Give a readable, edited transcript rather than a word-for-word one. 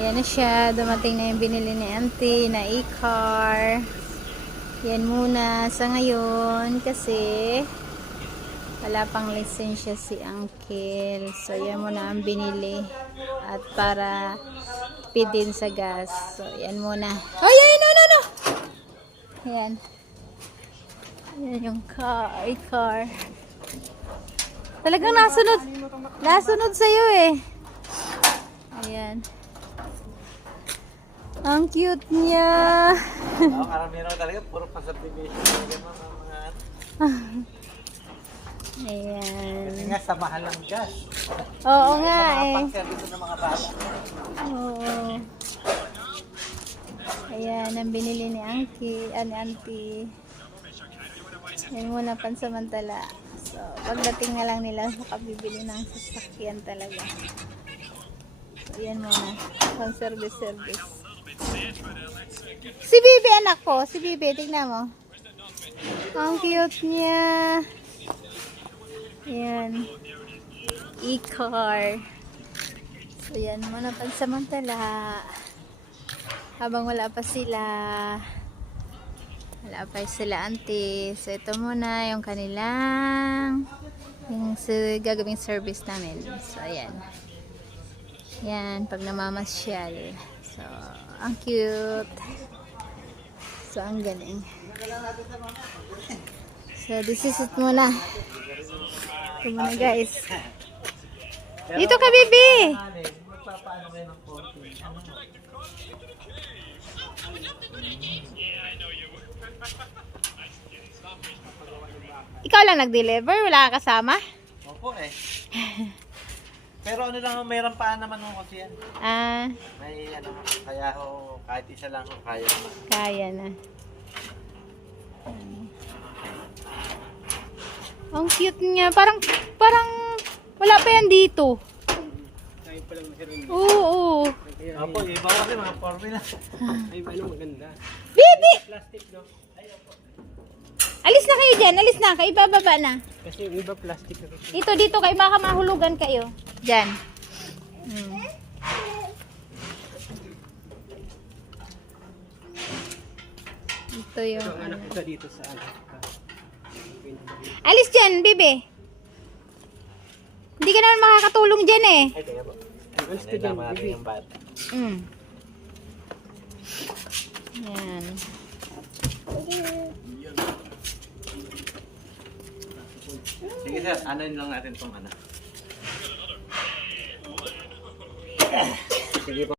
Ayan na siya. Dumating na yung binili ni auntie na e-car. Yan muna sa ngayon kasi wala pang lisensya si uncle. So yan muna ang binili. At para pidin sa gas. So yan muna. Oh yeah, no. Ayan. Ayan yung car. Talagang nasunod. Nasunod sa'yo eh. Ayan. Ang cute niya. Karamihan talaga, puro pa-subdivision talaga mga Ayan. Kasi nga sa mahal ng gas. Oo nga eh. Pang-service ng mga bata. Oo. Ayan, ang binili ni auntie. Yan muna pansamantala. So, pagdating na lang nila, bibili ng sasakyan talaga. So, yan muna. Pang service. Si Bibi, anak ko. Si Bibi, tignan mo. Ang cute niya. Ayan. E-car. So, yan muna pansamantala. Habang wala pa sila. Wala pa sila auntie. So, ito muna yung kanilang gagawing service namin. So, ayan. Yan, pag namamasyal. So, ang cute. So, ang galing. So, this is it muna. Ito muna, guys. Dito ka, Bibi! Magpapaano kayo ng konti. Ikaw lang nag-deliver? Wala ka kasama? Opo eh. Pero ano lang, mayroon pa naman ho kasi yan. May ano, kaya ho, kahit isa lang ho, kaya naman. Kaya na. Ang cute niya. Parang wala pa yan dito. Oo. Opo, iba kasi mga formula. Ay, ano maganda. Bibi! Plastic, no? Alis na kayo dyan. Alis na. Kayo bababa na. Kasi yung iba plastic na rin. Dito kayo. Baka mahulugan kayo. Dyan. Ito yung Ito ang anak ko dito sa ano. Alis dyan, Bibi. Hindi ka naman makakatulong dyan eh. Ay, teka po. Alis ka Ano dyan, lang natin bibi. yung bata. Yan. Sige sir, ano yun lang natin itong ano. Sige po.